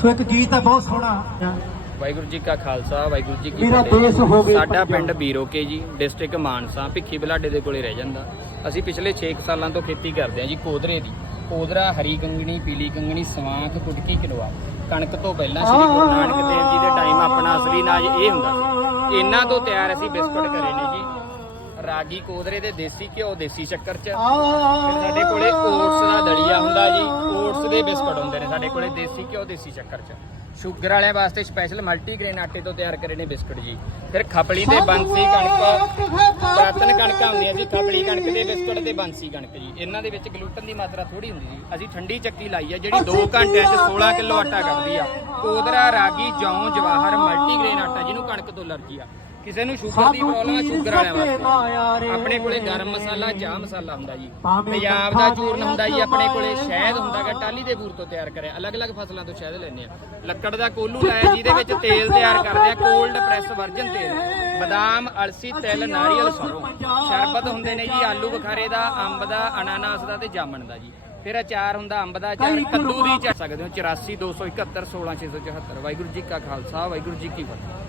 ਸੋ ਇੱਕ ਗੀਤ ਹੈ ਬਹੁਤ ਸੋਹਣਾ। ਵਾਹਿਗੁਰੂ ਜੀ ਕਾ ਖਾਲਸਾ ਵਾਹਿਗੁਰੂ ਜੀ ਕੀ ਮੇਰਾ ਦੇਸ਼ ਹੋਵੇ ਸਾਡਾ ਪੰਜਾਬ। ਪਿੰਡ ਬੀਰੋਕੇ ਜੀ ਡਿਸਟ੍ਰਿਕਟ ਮਾਨਸਾ ਭਿੱਖੀ ਬਲਾਡੇ ਦੇ ਕੋਲੇ ਰਹਿ ਜਾਂਦਾ। ਅਸੀਂ ਪਿਛਲੇ 6 ਸਾਲਾਂ ਤੋਂ ਖੇਤੀ ਕਰਦੇ ਹਾਂ ਜੀ ਕੋਦਰੇ ਦੀ। ਕੋਦਰਾ ਹਰੀ ਕੰਗਣੀ ਪੀਲੀ ਕੰਗਣੀ ਸਵਾਂਖ ਕੁਟਕੀ ਕਿਨਵਾ ਕਣਕ ਤੋਂ ਪਹਿਲਾਂ ਸ੍ਰੀ ਗੁਰੂ ਨਾਨਕ ਦੇਵ ਜੀ ਦੇ ਟਾਈਮ ਆਪਣਾ ਅਸਲੀ ਨਾਜ ਇਹ ਹੁੰਦਾ। ਸੀ ਇਹਨਾਂ ਤੋਂ ਤਿਆਰ ਅਸੀਂ ਬਿਸਕੁਟ ਕਰੇ ਨੇ ਜੀ। ਰਾਗੀ ਕੋਦਰੇ ਦੇ ਦੇਸੀ ਘਿਓ ਦੇਸੀ ਸ਼ੱਕਰ ਚ। ਸਾਡੇ ਕੋਲੇ ਓਟਸ ਦਾ ਦਲੀਆ ਹੁੰਦਾ ਜੀ। ਦੇ ਬਿਸਕੁਟ ਹੁੰਦੇ ਨੇ ਸਾਡੇ ਕੋਲੇ ਦੇਸੀ ਘਿਓ ਦੇਸੀ ਸ਼ੱਕਰ ਚ। ਸ਼ੂਗਰ ਵਾਲਿਆਂ ਵਾਸਤੇ ਸਪੈਸ਼ਲ ਮਲਟੀਗ੍ਰੇਨ ਆਟੇ ਤੋਂ ਤਿਆਰ ਕਰੇ ਨੇ ਬਿਸਕੁਟ ਜੀ। ਫਿਰ ਖਪਲੀ ਤੇ ਬੰਸੀ ਕਣਕ ਪ੍ਰਾਤਨ ਕਣਕਾਂ ਹੁੰਦੀਆਂ ਸੀ ਖਪਲੀ ਕਣਕ ਦੇ ਬਿਸਕੁਟ ਤੇ ਬੰਸੀ ਕਣਕ ਜੀ। ਇਹਨਾਂ ਦੇ ਵਿੱਚ ਗਲੂਟਨ ਦੀ ਮਾਤਰਾ ਥੋੜੀ ਹੁੰਦੀ ਸੀ ਅਸੀਂ ਠੰਡੀ ਚੱਕੀ ਲਾਈ ਆ ਜਿਹੜੀ 2 ਘੰਟਿਆਂ 'ਚ 16 ਕਿਲੋ ਆਟਾ ਕੱਢਦੀ ਆ। ਕੋਦਰਾ ਰਾਗੀ ਜੌਂ ਜਵਾਹਰ ਮਲਟੀਗ੍ਰੇਨ ਆਟਾ ਜਿਹਨੂੰ ਕਣਕ ਤੋਂ ਅਲਰਜੀ ਆ। ਕਿਸੇ ਨੂੰ ਸ਼ੂਗਰ ਦੀ ਪ੍ਰੋਬਲਮ ਆ ਸ਼ੂਗਰ ਵਾਲਿਆਂ ਵਾਸਤੇ। ਆਪਣੇ ਕੋਲੇ ਗਰਮ ਮਸਾਲਾ ਚਾਹ ਮਸਾਲਾ ਹੁੰਦਾ ਜੀ। ਪੰਜਾਬ ਦਾ ਚੂਰਨ ਹੁੰਦਾ ਜੀ ਆਪਣੇ ਕੋਲੇ ਸ਼ਹਿਦ ਹੁੰਦਾਗਾ ਟਾਲੀ ਦੇ ਬੂਰ ਤੋਂ ਤਿਆਰ ਕਰਿਆ। ਅਲੱਗ-ਅਲੱਗ ਫਸਲਾਂ ਤੋਂ ਸ਼ਹਿਦ ਲੈਂਦੇ ਆ। ਲੱਕੜ ਦਾ ਕੋਲੂ ਲਾਇਆ ਜਿਹਦੇ ਵਿੱਚ ਤੇਲ ਤਿਆਰ ਕਰਦੇ ਆ ਕੋਲਡ ਪ੍ਰੈਸ ਵਰਜਨ ਤੇਲ। ਬਦਾਮ ਅਲਸੀ ਤਿਲ ਨਾਰੀਅਲ ਸਰੋਂ ਸ਼ਰਬਤ ਹੁੰਦੇ ਨੇ ਜੀ ਆਲੂ ਬੁਖਾਰੇ ਦਾ ਅੰਬ ਦਾ ਅਨਾਨਾਸ ਦਾ ਤੇ ਜਾਮਣ ਦਾ ਜੀ। ਫਿਰ ਅਚਾਰ ਹੁੰਦਾ ਅੰਬ ਦਾ ਅਚਾਰ ਕੱਦੂ ਦੀ ਚੱਕ ਸਕਦੇ ਹੋ 84 271 16674 ਵਾਹਿਗੁਰੂ ਜੀ ਕਾ ਖਾਲਸਾ ਵਾਹਿਗੁਰੂ ਜੀ ਕੀ ਫਤਿਹ।